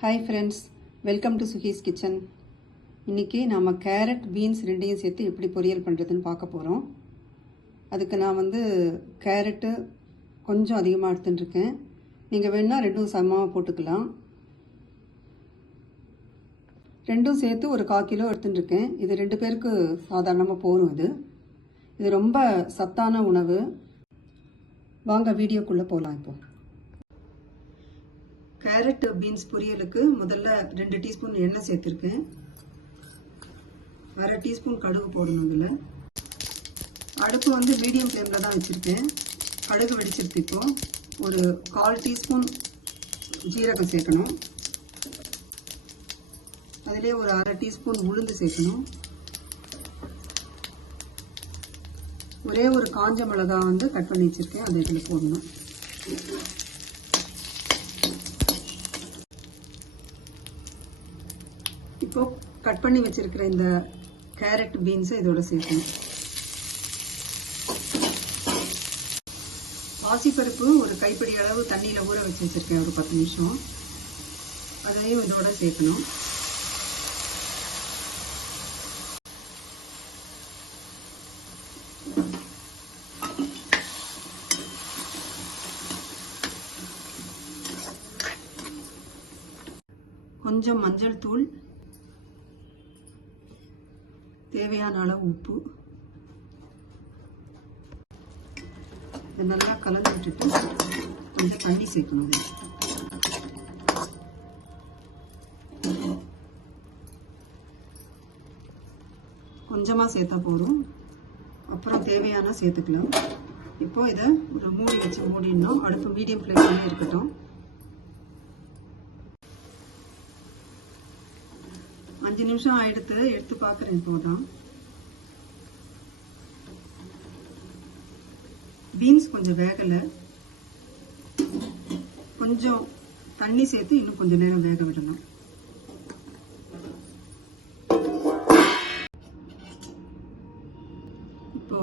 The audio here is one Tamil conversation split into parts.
Hi friends welcome to Sukee's kitchen இன்றைக்கி நாம் கேரட் பீன்ஸ் ரெண்டையும் சேர்த்து எப்படி பொரியல் பண்ணுறதுன்னு பார்க்க போகிறோம் அதுக்கு நான் வந்து கேரட்டு கொஞ்சம் அதிகமாக எடுத்துட்டுருக்கேன். நீங்கள் வேணால் ரெண்டும் சமமாக போட்டுக்கலாம். ரெண்டும் சேர்த்து ஒரு கால் கிலோ எடுத்துட்டுருக்கேன். இது ரெண்டு பேருக்கு சாதாரணமாக போகும் இது. இது ரொம்ப சத்தான உணவு. வாங்க வீடியோக்குள்ளே போகலாம் இப்போது கேரட் பீன்ஸ் பொரியலுக்கு முதல்ல ரெண்டு டீஸ்பூன் எண்ணெய் சேர்த்துருக்கேன். அரை டீஸ்பூன் கடுகு போடணும் இதில். அடுப்பு வந்து மீடியம் ஃப்ளேமில் தான் வச்சுருக்கேன். கடுகு வெடிச்சிருக்கு இப்போ. ஒரு கால் டீஸ்பூன் ஜீரகம் சேர்க்கணும். அதிலே ஒரு அரை டீஸ்பூன் உளுந்து சேர்க்கணும். ஒரே ஒரு காஞ்ச மிளகா வந்து கட் பண்ணி வச்சுருக்கேன். அதை இதில் போடணும். இப்போ கட் பண்ணி வச்சிருக்கிற இந்த கேரட் பீன்ஸை இதோட சேர்க்கணும். பாசிப்பருப்பு ஒரு கைப்பிடி அளவு தண்ணியில் ஊற வச்சு வச்சிருக்கேன் ஒரு பத்து நிமிஷம். அதையும் இதோட சேர்க்கணும். கொஞ்சம் மஞ்சள் தூள் தேவையான அளவு உப்பு. இதை நல்லா கலந்து விட்டுட்டு கொஞ்சம் தண்ணி சேர்க்கணும். கொஞ்சமாக சேர்த்தா போதும். அப்புறம் தேவையான சேர்த்துக்கலாம். இப்போ இதை ஒரு மூடி வச்சு மூடிடணும். அடுப்பு மீடியம் ஃப்ளேம்லேயே இருக்கட்டும். அஞ்சு நிமிஷம் ஆயிடுத்து எடுத்து பார்க்குறேன் இப்போதான் பீன்ஸ் கொஞ்சம் வேகலை. கொஞ்சம் தண்ணி சேர்த்து இன்னும் கொஞ்சம் நேரம் வேக விடணும். இப்போ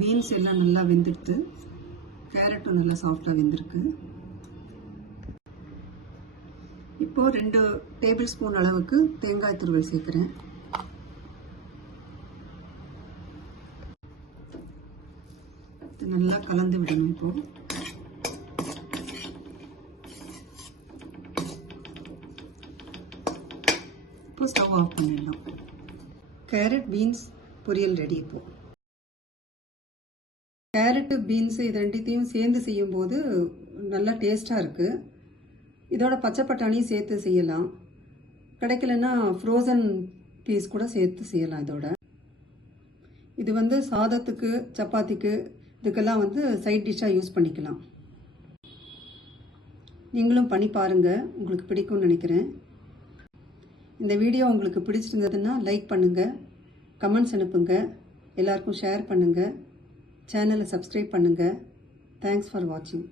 பீன்ஸ் எல்லாம் நல்லா வெந்துடுத்து. கேரட்டும் நல்லா சாஃப்டாக வெந்திருக்கு. இப்போ ரெண்டு டேபிள் ஸ்பூன் அளவுக்கு தேங்காய் துருவல் சேர்க்குறேன். இது நல்லா கலந்து விடணும் இப்போ. இப்போ ஸ்டவ் ஆஃப் பண்ணிடலாம். கேரட் பீன்ஸ் பொரியல் ரெடி இப்போ. கேரட்டு பீன்ஸ் இது ரெண்டுத்தையும் சேர்ந்து செய்யும்போது நல்லா டேஸ்ட்டாக இருக்குது இதோட பச்சை பட்டாணியும் சேர்த்து செய்யலாம். கிடைக்கலன்னா ஃப்ரோசன் பீஸ் கூட சேர்த்து செய்யலாம் இதோட. இது வந்து சாதத்துக்கு சப்பாத்திக்கு இதுக்கெல்லாம் வந்து சைட் டிஷ்ஷாக யூஸ் பண்ணிக்கலாம். நீங்களும் பண்ணி பாருங்கள் உங்களுக்கு பிடிக்கும்னு நினைக்கிறேன். இந்த வீடியோ உங்களுக்கு பிடிச்சிருந்ததுன்னா லைக் பண்ணுங்கள் கமெண்ட்ஸ் அனுப்புங்க. எல்லாருக்கும் ஷேர் பண்ணுங்கள் சேனலை சப்ஸ்கிரைப் பண்ணுங்கள் தேங்க்ஸ் ஃபார் வாட்சிங்